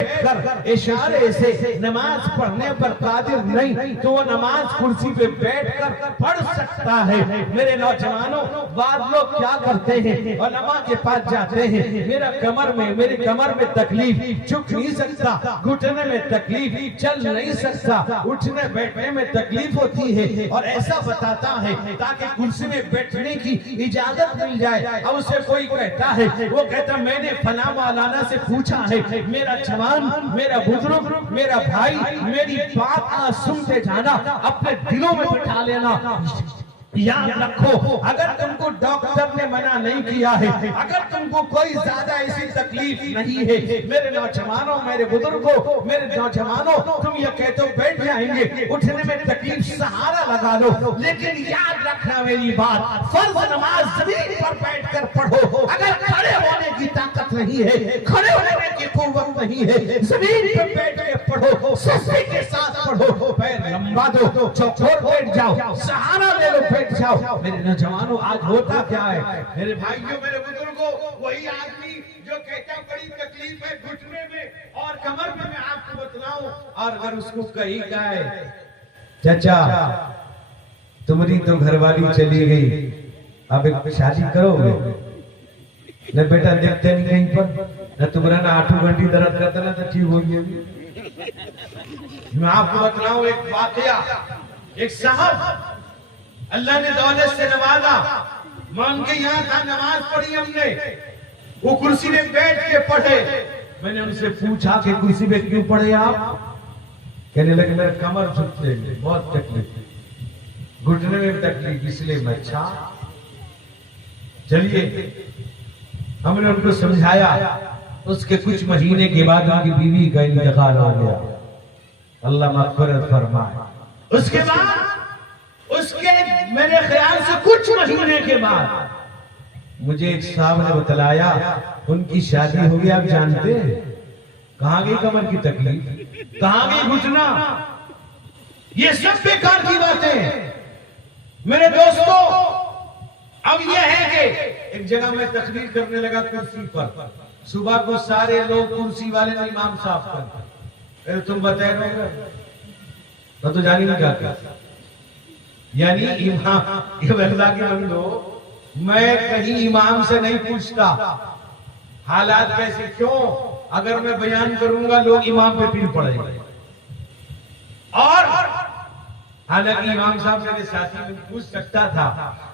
कर इशारे से नमाज पढ़ने पर कादिर नहीं तो वो नमाज कुर्सी पे बैठकर पढ़ सकता है। मेरे नौजवानों, बाद लोग क्या करते हैं, उलमा के पास जाते हैं, मेरी कमर में तकलीफ, झुक नहीं सकता, घुटने में तकलीफ, चल नहीं सकता, उठने बैठने में तकलीफ होती है, और ऐसा बताता है ताकि कुर्सी में बैठने की इजाजत मिल जाए। अब उसे कोई कहता है, वो कहता मैंने फला मौलाना से पूछा है, मेरा जवान, मेरा बुजुर्ग, मेरा भाई, मेरी बात सुनते जाना, अपने दिलों में बिठा लेना। याद रखो, अगर तुमको डॉक्टर ने मना नहीं किया है, अगर तुमको कोई ज्यादा ऐसी तकलीफ नहीं है, मेरे नौजवानों, मेरे बुजुर्गों, मेरे नौजवानों, तुम ये कहते हो बैठ जाएंगे, उठने में तकलीफ, सहारा लगा लो, लेकिन याद रखना मेरी बात, फर्ज नमाज जमीन पर बैठकर पढ़ो। अगर खड़े होने की ताकत नहीं है, खड़े होने की कुव्वत नहीं है, जमीन पर बैठ के पढ़ो, सुस्ती के साथ पढ़ो, पैर लंबा दो, चौकोर बैठ जाओ, सहारा ले लो, बैठ जाओ। मेरे नौजवानों, आज होता क्या है मेरे भाइयों, मेरे बुजुर्गों, वही आदमी जो कहता बड़ी तकलीफ है घुटने में और कमर में, मैं आपको बतलाऊं, और अगर उसको कही जाए चाचा तुम्हारी तो घरवाली चली गई, अब एक शादी करोगे? न बेटा, देखते नहीं कहीं पर, न तुम्हारा ना 8 घंटी दर्द करता ना तो ठीक हो गई। मैं आपको बतलाऊं एक वाकया, एक साहब अल्लाह ने दौलत से नवाजा, मान के यहाँ था, नमाज पढ़ी हमने, वो कुर्सी में बैठ के पढ़े। मैंने उनसे पूछा कि कुर्सी में क्यों पढ़े आप? कहने लगे मेरे कमर झुकते हैं, बहुत तकलीफ, घुटने में तकलीफ, इसलिए मैं अच्छा। चलिए, हमने उनको समझाया। उसके कुछ महीने के बाद उनकी बीवी का इंतकाल हो गया, अल्लाह मग़फ़िरत फरमाए। उसके बाद उसके मेरे ख्याल से कुछ महीने के बाद मुझे एक साहब ने बतलाया उनकी शादी हो गई। आप जानते हैं कहां गई कमर की तकलीफ, कहां गई घुटना? ये सब बेकार की बातें मेरे दोस्तों। अब यह है कि एक जगह मैं तकरीर करने लगा कुर्सी पर, सुबह को सारे लोग कुर्सी वाले इमाम साहब कर, तुम बताए तो जानी नहीं जाती, यानी इमाम, ये बंदा के बंदो, मैं कहीं इमाम से नहीं पूछता हालात कैसे, क्यों? अगर मैं बयान करूंगा लोग इमाम पे पीर पड़ेंगे, और हालांकि इमाम साहब मेरे साथी में पूछ सकता था,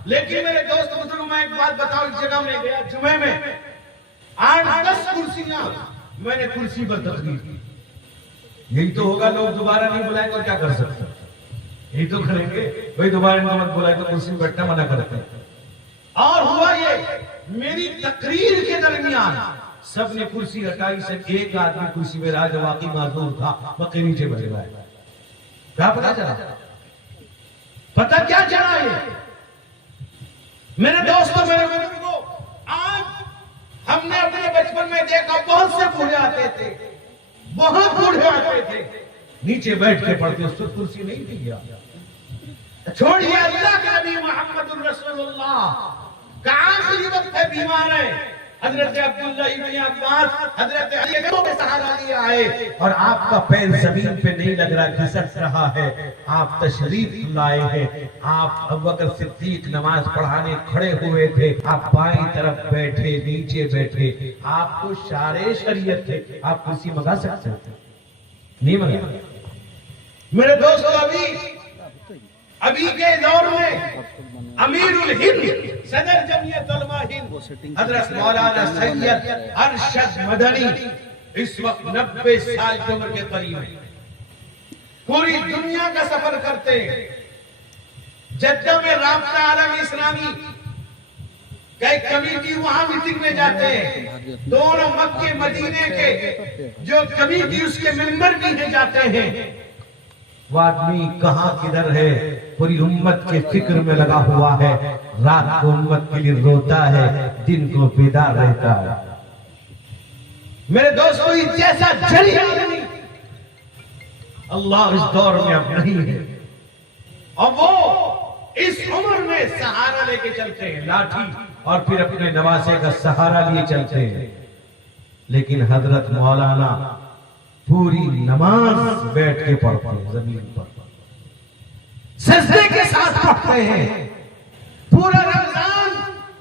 लेकिन मेरे दोस्त बुजुर्ग, मैं एक बात बताऊं, इस जगह में गया जुमे में 8-10 कुर्सियां, मैंने कुर्सी पर तकरीर की। यही तो होगा, लोग दोबारा नहीं बुलाएंगे और क्या कर सकते, यही तो करेंगे भाई, दोबारा मत बुलाए तो कुर्सी बैठना मना करते हैं। और हुआ ये, मेरी तकरीर के दरमियान सबने कुर्सी हटाई, सिर्फ एक आदमी कुर्सी में रहा जो वाकई माजूर था, वके नीचे बैठ गया। क्या पता चला? पता क्या चला? ये मेरे दोस्तों, मेरे बुजुर्गों, आज हमने अपने बचपन में देखा बहुत से बूढ़े आते थे, बहुत बूढ़े आते थे, नीचे बैठ के पढ़ते, उस पर कुर्सी नहीं थी। छोड़िए, अल्लाह के नबी मोहम्मद रसूलुल्लाह का आखिरी वक्त है, बीमार है, हजरत अब्दुल्लाह इब्न अब्बास, हजरत अली के सहारा लिया है, और आपका पैर जमीन पे नहीं लग रहा, खिसक रहा है। आप तशरीफ लाए हैं, आप अबू बकर सिद्दीक नमाज पढ़ाने खड़े हुए थे, आप बाईं तरफ बैठे, नीचे बैठे, आपको शारे शरीयत थे, आप कुर्सी मंगा सकते थे, नहीं मंगा। मेरे दोस्तों, अभी के दौर में अमीरुल हिंद, सदर जमीयत उलमा हिंद, हजरत मौलाना सैयद अरशद मदनी इस वक्त 90 साल की उम्र के करीब है, पूरी दुनिया का सफर करते हैं। जद्दा में राब्ता आलम इस्लामी कई कमेटी वहां मीटिंग में जाते हैं, दोनों मक्के मदीने के जो कमेटी उसके मेंबर भी हैं जाते हैं। वो आदमी कहां किधर है, पूरी उम्मत के फिक्र में लगा हुआ है, रात को उम्मत के लिए रोता है, दिन को बेदार रहता है। मेरे दोस्तों, जैसा जली आदमी अल्लाह इस दौर में अब नहीं है, और वो इस उम्र में सहारा लेके चलते हैं, लाठी, और फिर अपने नवासे का सहारा लिए चलते हैं। लेकिन हजरत मौलाना पूरी नमाज बैठ के पढ़ते हैं, जमीन पर सजदे के साथ पढ़ते हैं। पूरा रमजान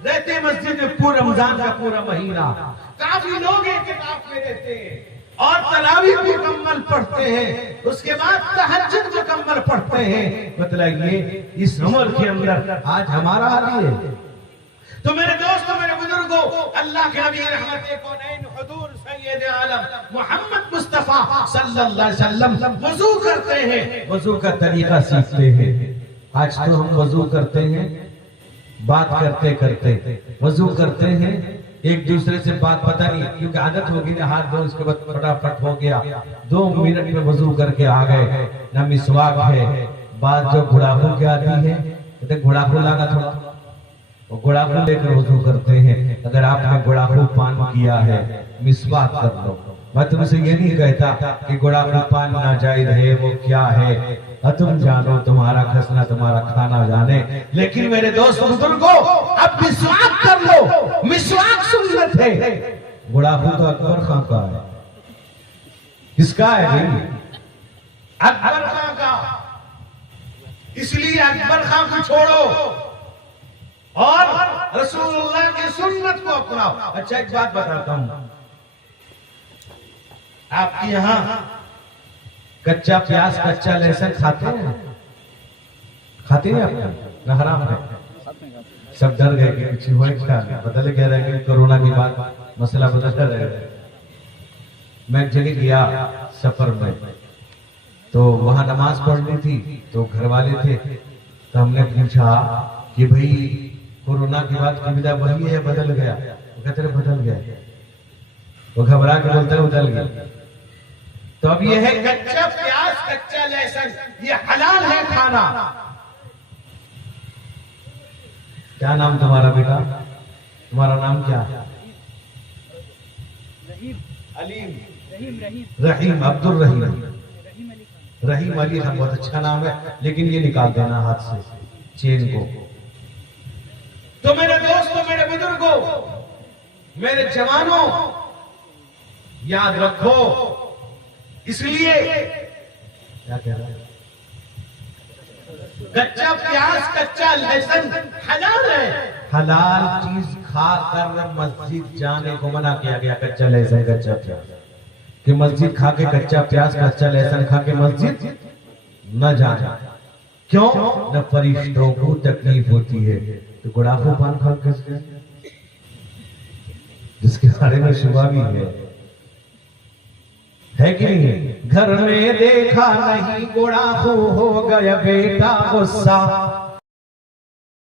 रहते मस्जिद में, पूरा रमजान का पूरा महीना काफी लोग इत्तिकाफ में रहते हैं और तरावी मुकम्मल पढ़ते हैं, उसके बाद तहज्जुद मुकम्मल पढ़ते हैं। बतलाइए इस उम्र के अंदर आज हमारा हाल है। तो मेरे दोस्तों, मेरे बुजुर्गों, अल्लाह के नबी रहमत कौनैन हुजूर सैयद आलम मोहम्मद मुस्तफा सल्लल्लाहु अलैहि वसल्लम वजू करते हैं, वजू का तरीका सीखते हैं। आज तो हम वजू करते हैं बात करते करते, वजू करते हैं एक दूसरे से बात पता नहीं, क्योंकि आदत होगी ना, हाथ धो उसके बाद फटाफट हो गया, 2 मिनट में वजू करके आ गए। ना मिसवाक है, बात जो गुड़ाखू के आती है, तो गुड़ाखू लगा थोड़ा, वो गुड़ाखू लेकर वजू करते हैं। अगर आपने गुड़ाखू पान किया है, मिसवाक कर लो। मैं तुमसे ये नहीं कहता कि गुड़ाखू पान नाजायज है, वो क्या है तुम जानो, तुम्हारा खसना तुम्हारा खाना जाने। लेकिन मेरे दोस्त बुजुर्गों, अब मिसवाक कर लो, मिसवाक सुन्नत है। गुड़ाखू तो अकबर खां का है, किसका है भाई? अकबर खां का। इसलिए अकबर खां को छोड़ो और रसूलुल्लाह की सुन्नत को अपनाओ। अच्छा एक बात बताता हूं, आपके यहाँ कच्चा प्याज कच्चा लहसुन खाते हैं? खाते हैं आप ना? हराम है। सब डर गए कि कुछ हुआ, क्या बदल गया रह गया, कोरोना के बाद मसला बदल रहा है। मैं एक जगह गया सफर में, तो वहां नमाज पढ़नी थी, तो घर वाले थे, तो हमने पूछा कि भाई कोरोना के बाद की विदा वही है या बदल गया? वो कहते रहे बदल गया। वो घबरा के बोलते है बदल गया। तो अब ये है कच्चा प्याज कच्चा लहसुन, ये हलाल है खाना। क्या नाम तुम्हारा बेटा? तुम्हारा नाम क्या है? रहीम, अब्दुल रहीम, रहीम अली खान, बहुत अच्छा नाम है। लेकिन ये निकाल देना हाथ से चेन को। तो मेरे दोस्तों, मेरे बुजुर्गों, मेरे जवानों, याद रखो, इसलिए क्या कह रहा है, कच्चा प्याज कच्चा लहसुन हलाल है। हलाल चीज खाकर मस्जिद जाने को मना किया गया। कच्चा लहसुन कच्चा प्याज कि मस्जिद खा के कच्चा प्याज कच्चा लहसुन खा के मस्जिद न जाना। क्यों? न फरिश्तों को तकलीफ होती है। तो गुड़ाखू पान खा के, जिसके बारे में शुबा भी है कि नहीं? घर में देखा नहीं गुड़ाखू, हो गया बेटा गुस्सा।